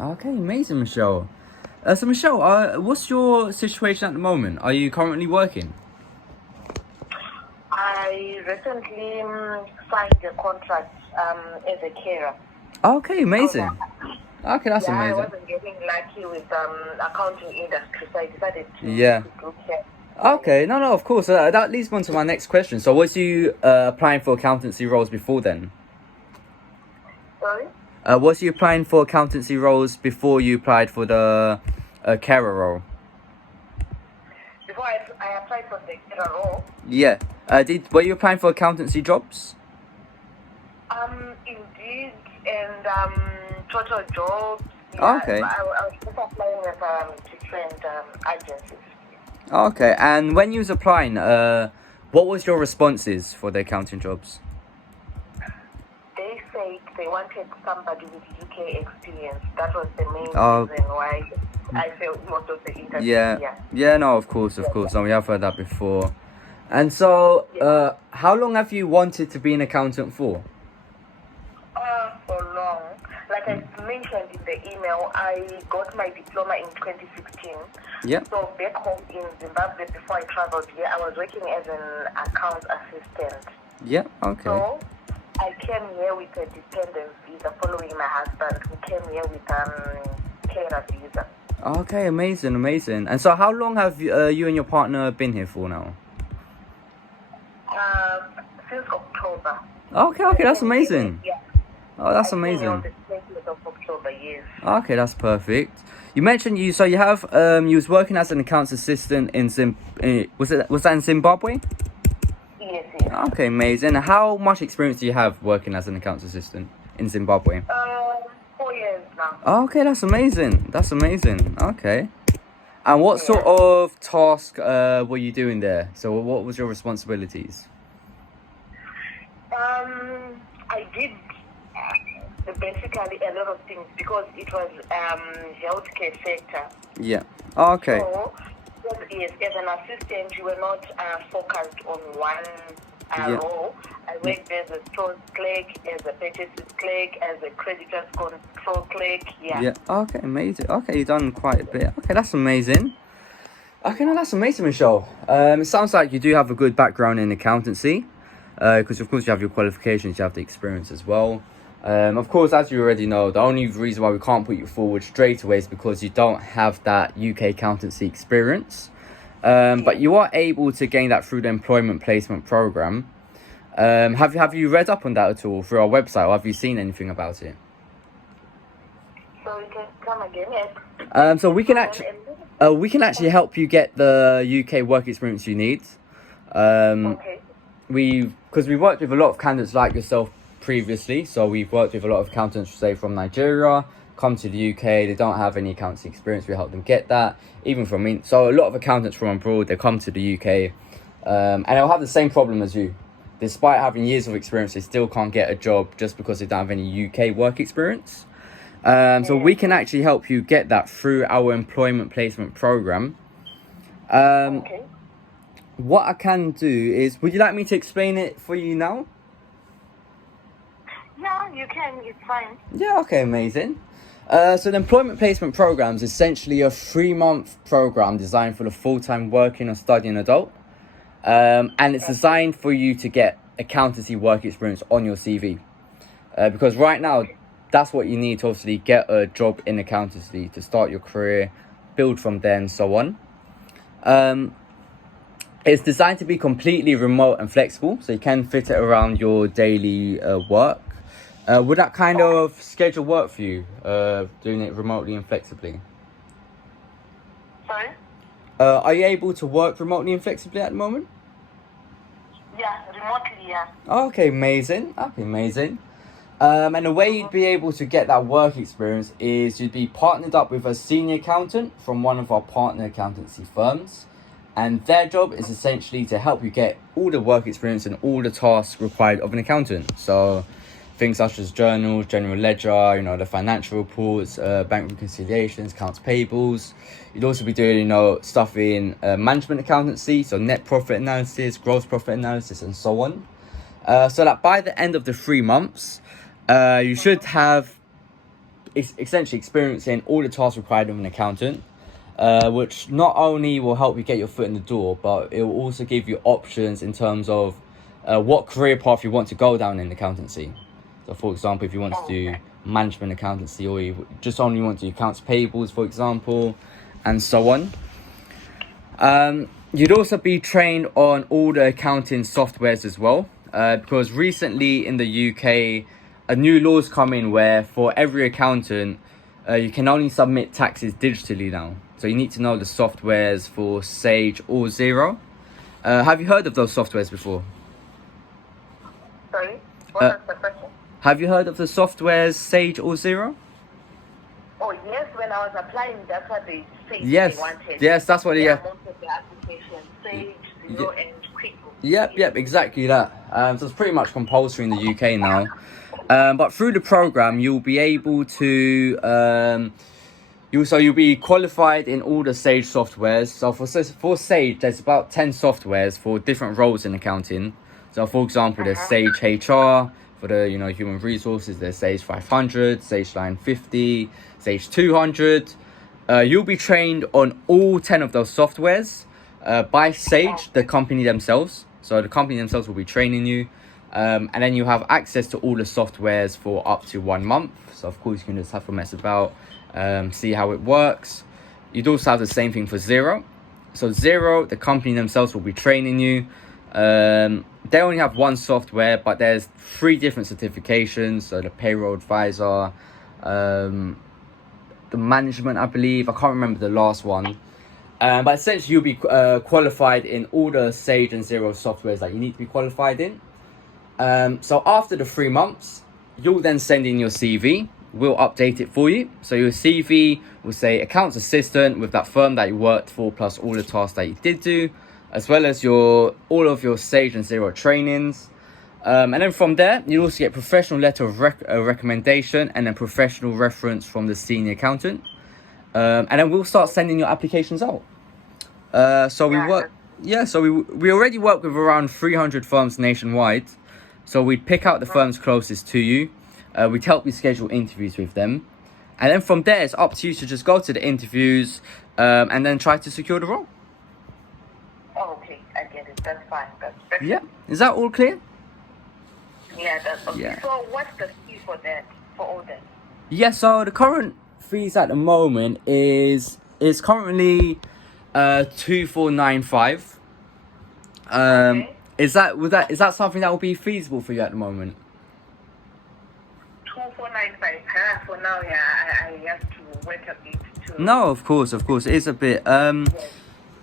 Okay, amazing, Michelle. So Michelle, what's your situation at the moment? Are you currently working? I recently signed a contract as a carer. Okay, Because amazing. Okay, that's I amazing. wasn't getting lucky with accounting industry, so I decided Yeah. to do care. Okay, no, of course. That leads me on to my next question. So, was you applying for accountancy roles before then? Sorry? Was you applying for accountancy roles before you applied for the carer role? Before I applied for the carer role, Yeah. Were you applying for accountancy jobs? Indeed, and Total Jobs, Okay. I was just applying with different agencies. Okay. And when you was applying, what was your responses for the accounting jobs? They said they wanted somebody with UK experience. That was the main Oh, reason why I failed most of the interviews. yeah. Yeah, no, of course. No, we have heard that before. And so, Yeah. how long have you wanted to be an accountant for? For long. Like I mentioned in the email, I got my diploma in 2016. Yeah. So back home in Zimbabwe, before I traveled here, I was working as an account assistant. Yeah. Okay. So I came here with a dependent visa following my husband, who came here with carer visa. Okay, amazing. And so, how long have you and your partner been here for now? Since October. Okay, that's amazing. Yeah. Oh, that's I came here on amazing. the 20th of October, yes. Okay, that's perfect. You mentioned you have you was working as an accounts assistant in was that in Zimbabwe? Yes. Okay, amazing. How much experience do you have working as an accounts assistant in Zimbabwe? 4 years now. Okay, that's amazing. Okay. And what sort of task were you doing there? So what was your responsibilities? I did basically a lot of things because it was healthcare sector. Yeah. Okay. So, yes, as an assistant, you were not focused on one Yeah. role. I worked as a stores clerk, as a purchases clerk, as a creditors control clerk. Yeah. Okay, amazing. Okay, you've done quite a bit. Okay, that's amazing. Okay, no, that's amazing, Michelle. It sounds like you do have a good background in accountancy, because of course you have your qualifications, you have the experience as well. Of course, as you already know, the only reason why we can't put you forward straight away is because you don't have that UK accountancy experience. But you are able to gain that through the employment placement program. Have you read up on that at all through our website, or have you seen anything about it? So you can come again, yes. So we can actually help you get the UK work experience you need. Okay. Because we've worked with a lot of candidates like yourself previously. So we've worked with a lot of accountants, say from Nigeria, come to the UK. They don't have any accounting experience. We help them get that. Even so a lot of accountants from abroad, they come to the UK, and they'll have the same problem as you. Despite having years of experience, they still can't get a job just because they don't have any UK work experience. So we can actually help you get that through our employment placement program. Okay. What I can do is, would you like me to explain it for you now? Yeah, you can. It's fine. Yeah, okay, amazing. So the employment placement program is essentially a 3-month program designed for the full-time working or studying adult. And it's designed for you to get accountancy work experience on your CV. Because right now, that's what you need to obviously get a job in accountancy to start your career, build from there and so on. It's designed to be completely remote and flexible, so you can fit it around your daily work. Would that kind of schedule work for you, doing it remotely and flexibly? Sorry? Are you able to work remotely and flexibly at the moment? Yeah, remotely, yeah. Okay, amazing. And the way you'd be able to get that work experience is you'd be partnered up with a senior accountant from one of our partner accountancy firms. And their job is essentially to help you get all the work experience and all the tasks required of an accountant. So things such as journals, general ledger, the financial reports, bank reconciliations, accounts payables. You'd also be doing, stuff in management accountancy, so net profit analysis, gross profit analysis, and so on. So that by the end of the 3 months, you should have essentially experiencing all the tasks required of an accountant, which not only will help you get your foot in the door, but it will also give you options in terms of what career path you want to go down in accountancy. So, for example, if you want to do management accountancy, or you just only want to do accounts payables, for example, and so on. You'd also be trained on all the accounting softwares as well, because recently in the UK, a new law's come in where for every accountant, you can only submit taxes digitally now. So you need to know the softwares for Sage or Xero. Have you heard of those softwares before? Sorry, what was the question? Have you heard of the softwares Sage or Xero? Oh yes, when I was applying, that's what they said Yes, they wanted. yes, that's what. Yeah. Most of the applications, Sage, Zero, and QuickBooks. Yep, exactly that. So it's pretty much compulsory in the UK now. But through the program, you'll be able to you'll be qualified in all the Sage softwares. So for Sage, there's about 10 softwares for different roles in accounting. So for example, there's Sage HR for the human resources. There's Sage 500, Sage 950, Sage 200. You'll be trained on all 10 of those softwares by Sage, the company themselves. So the company themselves will be training you. And then you have access to all the softwares for up to 1 month. So of course you can just have a mess about, see how it works. You'd also have the same thing for Xero. So Xero, the company themselves will be training you. They only have one software, but there's 3 different certifications. So the payroll advisor, the management, I believe. I can't remember the last one. But essentially you'll be qualified in all the Sage and Xero softwares that you need to be qualified in. So after the 3 months, you'll then send in your CV. We'll update it for you. So your CV will say accounts assistant with that firm that you worked for, plus all the tasks that you did do, as well as all of your Sage and Xero trainings. And then from there, you'll also get professional letter of recommendation and a professional reference from the senior accountant. And then we'll start sending your applications out. So we already work with around 300 firms nationwide. So we'd pick out the firms closest to you. We'd help you schedule interviews with them. And then from there, it's up to you to just go to the interviews and then try to secure the role. Oh, okay, I get it. That's fine. That's perfect. Yeah. Is that all clear? Yeah, that's okay. Yeah. So what's the fee for that, for all that? Yeah, so the current fees at the moment is currently 2495. Okay. Is that something that will be feasible for you at the moment? 2495. For now, yeah, I have to work a bit too. No, of course, it is a bit. But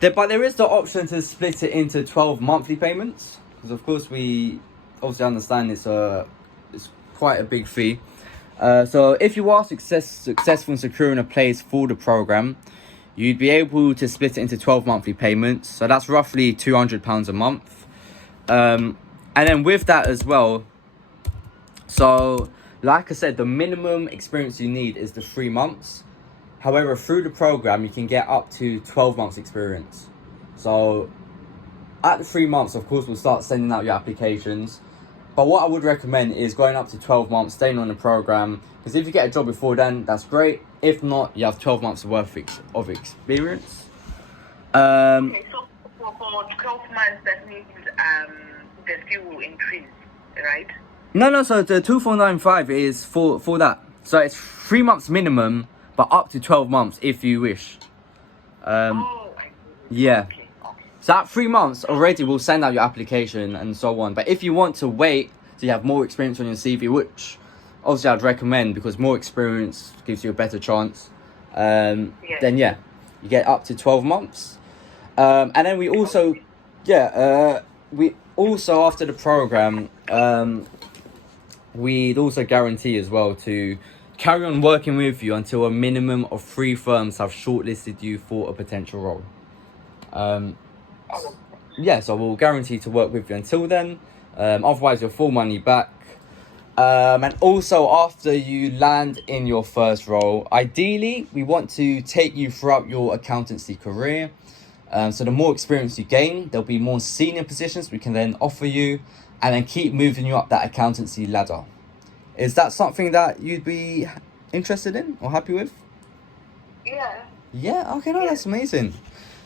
there is the option to split it into 12 monthly payments, because of course we obviously understand it's quite a big fee. So if you are successful in securing a place for the program, you'd be able to split it into 12 monthly payments. So that's roughly £200 a month. And then with that as well, so like I said, the minimum experience you need is the 3 months. However, through the program, you can get up to 12 months experience. So at the 3 months, of course, we'll start sending out your applications. But what I would recommend is going up to 12 months, staying on the program. Because if you get a job before then, that's great. If not, you have 12 months worth of experience. Okay, so for 12 months, that means the fee will increase, right? No, so the 2495 is for that. So it's 3 months minimum, but up to 12 months if you wish. I see. Yeah. Okay. So at 3 months already, we'll send out your application and so on. But if you want to wait till you have more experience on your CV, which obviously I'd recommend because more experience gives you a better chance, then yeah, you get up to 12 months. And then we also, after the program, we'd also guarantee as well to carry on working with you until a minimum of 3 firms have shortlisted you for a potential role. So we'll guarantee to work with you until then. Otherwise, you'll full money back. And also, after you land in your first role, ideally, we want to take you throughout your accountancy career. So the more experience you gain, there'll be more senior positions we can then offer you, and then keep moving you up that accountancy ladder. Is that something that you'd be interested in or happy with? Yeah. Yeah, okay, no, that's amazing.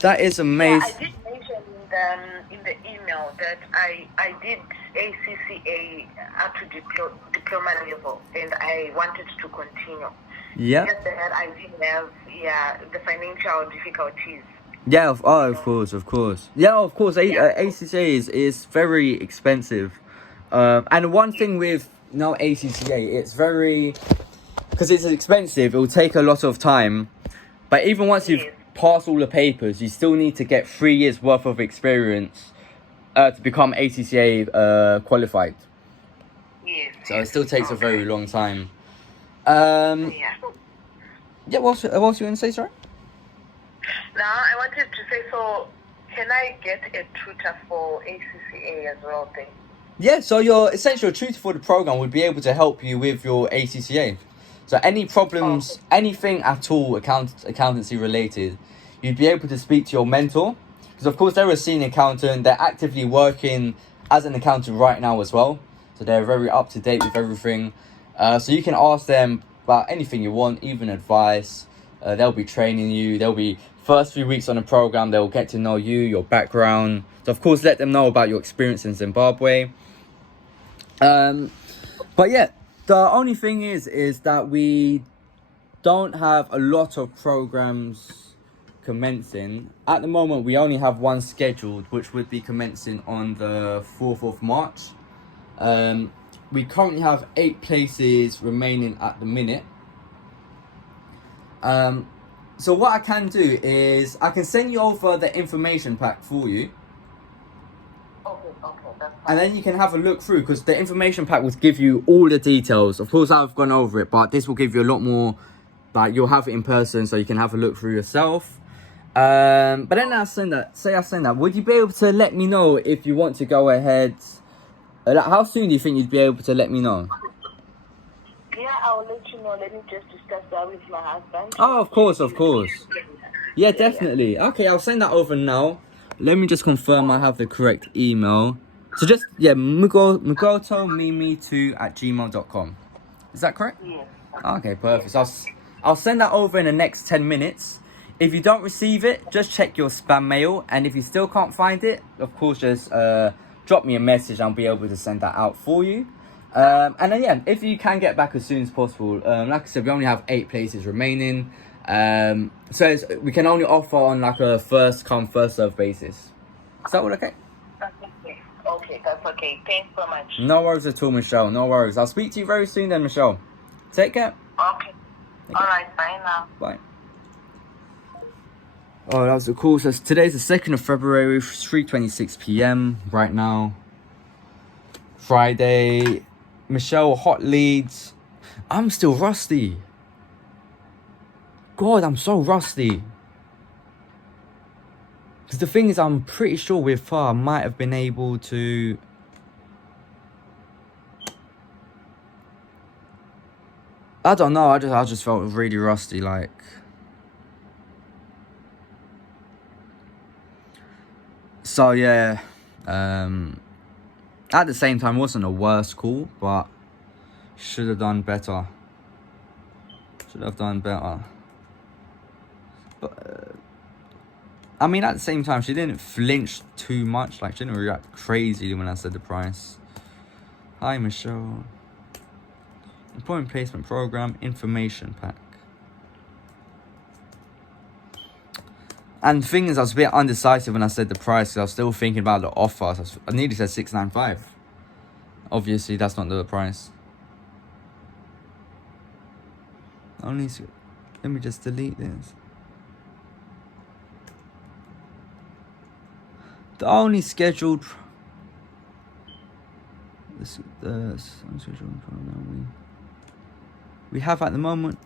That is Yeah, I amazing. did mention in the email that I did ACCA up to diploma level, and I wanted to continue. Yeah. Just that I didn't have the financial difficulties. Yeah, of course. Yeah, of course. ACCA is very expensive. And one thing with ACCA, it's very, because it's expensive, it will take a lot of time. But even once you've Yes. passed all the papers, you still need to get 3 years worth of experience to become ACCA qualified. Yes. So it still takes a Okay. very long time. Yeah. Yeah, what else you want to say, sorry? Now I wanted to say, so can I get a tutor for ACCA as well then? Yeah, so your essential tutor for the program would be able to help you with your ACCA. So any problems, anything at all accountancy related, you'd be able to speak to your mentor. Because of course they're a senior accountant, they're actively working as an accountant right now as well. So they're very up to date with everything. So you can ask them about anything you want, even advice. They'll be training you. They'll be first few weeks on the program. They'll get to know you, your background. So of course let them know about your experience in Zimbabwe. But yeah, the only thing is that we don't have a lot of programs commencing. At the moment, we only have one scheduled, which would be commencing on the 4th of March. We currently have 8 places remaining at the minute. So what I can do is I can send you over the information pack for you. Okay, that's fine. And then you can have a look through, because the information pack will give you all the details. Of course, I've gone over it, but this will give you a lot more. Like, you'll have it in person, so you can have a look through yourself. But then I send that. Would you be able to let me know if you want to go ahead? Like, how soon do you think you'd be able to let me know? Yeah, I'll let you know. Let me just discuss that with my husband. Oh, of course. Yeah, definitely. Okay, I'll send that over now. Let me just confirm I have the correct email. So just, mugotomimi2@gmail.com. Is that correct? Yes. Okay, perfect. So I'll send that over in the next 10 minutes. If you don't receive it, just check your spam mail. And if you still can't find it, of course, just drop me a message. I'll be able to send that out for you. And then, yeah, if you can get back as soon as possible. Like I said, we only have 8 places remaining. So we can only offer on like a first come, first serve basis. Is that all okay? That's okay. Okay, that's okay. Thanks so much. No worries at all, Michelle. No worries. I'll speak to you very soon then, Michelle. Take care. Okay. All right, bye now. Bye. Oh, that was the cool. So today's the 2nd of February, 3:26 p.m. right now. Friday. Michelle, hot leads. I'm still rusty. God, I'm so rusty. Because the thing is, I'm pretty sure with her, I might have been able to... I don't know, I just felt really rusty, like... So, yeah. At the same time, it wasn't a worse call, but... Should have done better. But... I mean, at the same time, she didn't flinch too much. Like, she didn't react crazily when I said the price. Hi, Michelle. Employment Placement Program Information Pack. And the thing is, I was a bit undecisive when I said the price. I was still thinking about the offer. So I nearly said $695. Obviously, that's not the price. Let me just delete this. The only scheduled unscheduled program we have at the moment,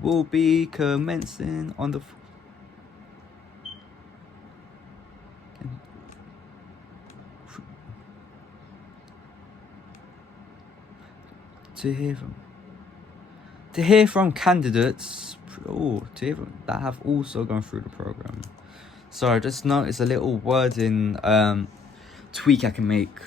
will be commencing on the to hear from candidates that have also gone through the program. So I just noticed a little wording tweak I can make.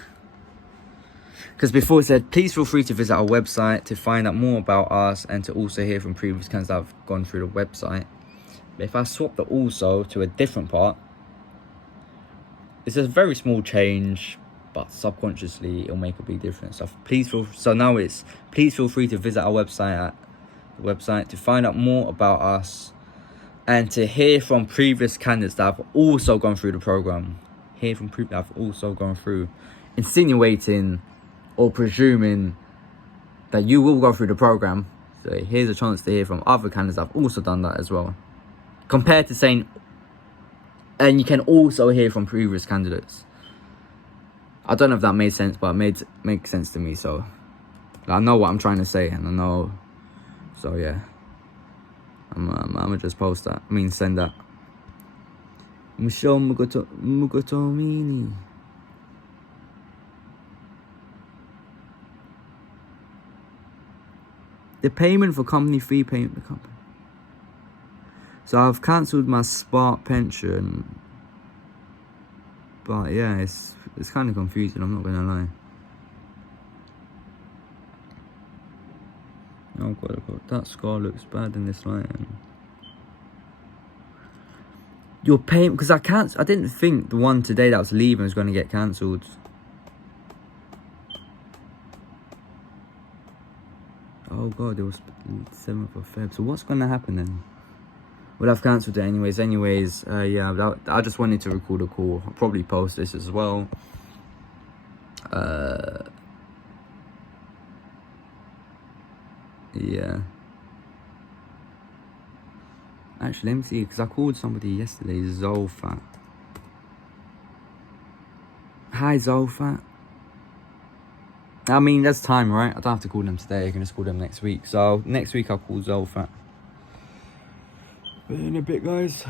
Because before it said, please feel free to visit our website to find out more about us and to also hear from previous candidates that have gone through the website. But if I swap the also to a different part, it's a very small change, but subconsciously it'll make a big difference. So now it's please feel free to visit our website to find out more about us and to hear from previous candidates that have also gone through the program. Hear from people that have also gone through, insinuating or presuming that you will go through the program. So here's a chance to hear from other candidates that have also done that as well. Compared to saying, and you can also hear from previous candidates. I don't know if that made sense, but it makes sense to me. So I know what I'm trying to say, and I know. So yeah, I'm gonna just post that. Send that. Musho Mugotomini. The payment for company fee payment the company. So I've cancelled my Spark pension. But yeah, it's kind of confusing, I'm not gonna lie. Oh god, that scar looks bad in this light. Your payment, because I didn't think the one today that was leaving was going to get cancelled. Oh god, it was 7th of Feb. So what's going to happen then? Well, I've cancelled it anyways. Yeah, I just wanted to record a call. I'll probably post this as well. Yeah. Actually, let me see, because I called somebody yesterday, Zolfat. Hi, Zolfat. There's time, right? I don't have to call them today. I can just call them next week. So next week I'll call Zolfat. But in a bit, guys.